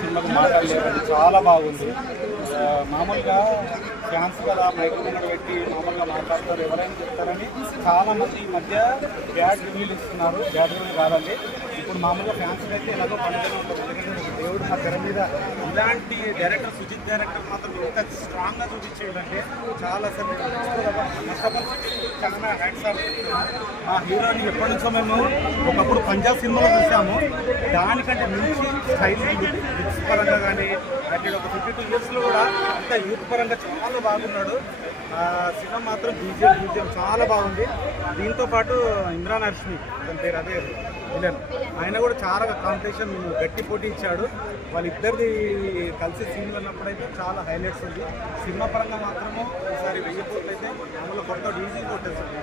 సినిమాకు మాట్లాడలేదు, చాలా బాగుంది. మామూలుగా ఫ్యాన్స్ కదా మైక్ ముందు పెట్టి మామూలుగా మాట్లాడతారు, ఎవరైనా చెప్తారని చాలామంది ఈ మధ్య బ్యాడ్ రివ్యూలు ఇస్తున్నారు. బ్యాడ్ రివ్యూలు కాదండి, ఇప్పుడు మామూలుగా ఫ్యాన్స్ అయితే ఎలాగో పండుగ ఉంటుంది. ఎందుకంటే దేవుడు మా తెర మీద ఇలాంటి డైరెక్టర్ సుజిత్ డైరెక్టర్ మాత్రం ఎంత స్ట్రాంగ్గా చూపించేదంటే చాలా అసలు చాలా హ్యాట్స్ ఆఫ్. ఆ హీరోని ఎప్పటి నుంచో మేము ఒకప్పుడు పంజాబ్ సినిమాలో చూసాము, దానికంటే మించి స్టైల్ లుక్స్ పరంగా కానీ అంటే ఒక 52 ఇయర్స్లో కూడా అంత యూత్ పరంగా చాలా బాగున్నాడు. సినిమా మాత్రం బీజిఎం చాలా బాగుంది. దీంతో పాటు ఇమ్రాన్ హష్మి, అతని పేరు అదే విలన్, ఆయన కూడా చాలా కాంపిటీషన్ గట్టి పోటీ ఇచ్చాడు. వాళ్ళిద్దరిది కలిసి సీన్లు ఉన్నప్పుడైతే చాలా హైలైట్స్ ఉంది. సినిమా పరంగా మాత్రము ఈసారి 1000 కోట్లు అయితే అందులో కొత్త ఈజీ కొట్టేస్తుంది.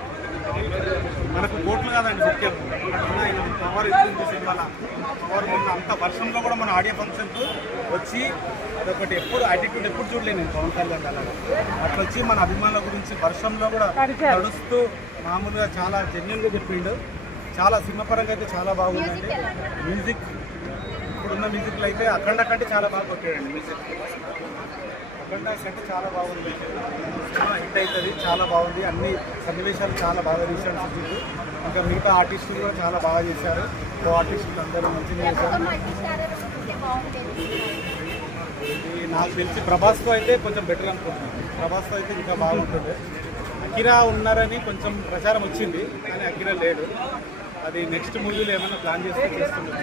మనకు కోట్లు కాదండి ముఖ్యం, ఆయన పవర్ ఇచ్చింది సినిమాలో. పవర్ మొన్న అంత వర్షంలో కూడా మన ఆడియో ఫంక్షన్కు వచ్చి అదొకటి ఎప్పుడు యాటిట్యూడ్ ఎప్పుడు చూడలేదు నేను పవన్ కళ్యాణ్ అలాగా. అట్లా వచ్చి మన అభిమానుల గురించి వర్షంలో కూడా నడుస్తూ మామూలుగా చాలా జెన్యున్గా చెప్పిండు. చాలా సినిమా పరంగా అయితే చాలా బాగుందండి. మ్యూజిక్ ఇప్పుడున్న మ్యూజిక్లో అయితే అఖండ కంటే చాలా బాగా కొట్టాడండి మ్యూజిక్. అఖండ కంటే చాలా బాగుంది. సినిమా హిట్ అవుతుంది, చాలా బాగుంది. అన్ని సన్నివేశాలు చాలా బాగా తీశాడు సుజిత్. ఇంకా మిగతా ఆర్టిస్టులు కూడా చాలా బాగా చేశారు. కో ఆర్టిస్టులు అందరూ మంచిగా చేశారు. నాకు తెలిసి ప్రభాస్తో అయితే కొంచెం బెటర్ అనుకుంటున్నాను. ప్రభాస్తో అయితే ఇంకా బాగుంటుంది. అకిరా ఉన్నారని కొంచెం ప్రచారం వచ్చింది, కానీ అకిరా లేడు. అది నెక్స్ట్ మూవీలో ఏమైనా ప్లాన్ చేస్తే చేస్తున్నారు.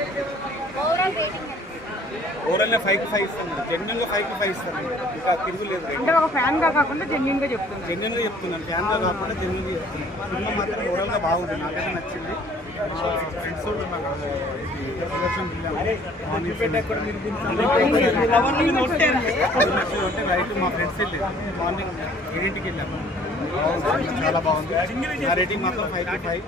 ఓవరాల్గా 5/5 ఇస్తాను, జెన్యున్గా 5/5 ఇస్తాను. ఇంకా తిరుగులేదు. అంటే ఒక ఫ్యాన్గా కాకుండా జెన్యున్గా చెప్తున్నాను. ఫ్యాన్గా కాకుండా జెన్యున్గా చెప్తున్నాను. సినిమా మాత్రం ఓవరాల్గా బాగుంది, నాకైతే నచ్చింది. ఫ్రెండ్స్ రైట్ మా ఫ్రెండ్స్ వెళ్ళారు. మార్నింగ్ 8కి వెళ్ళాము. చాలా బాగుంది. నా రేటింగ్ మాత్రం 5/5.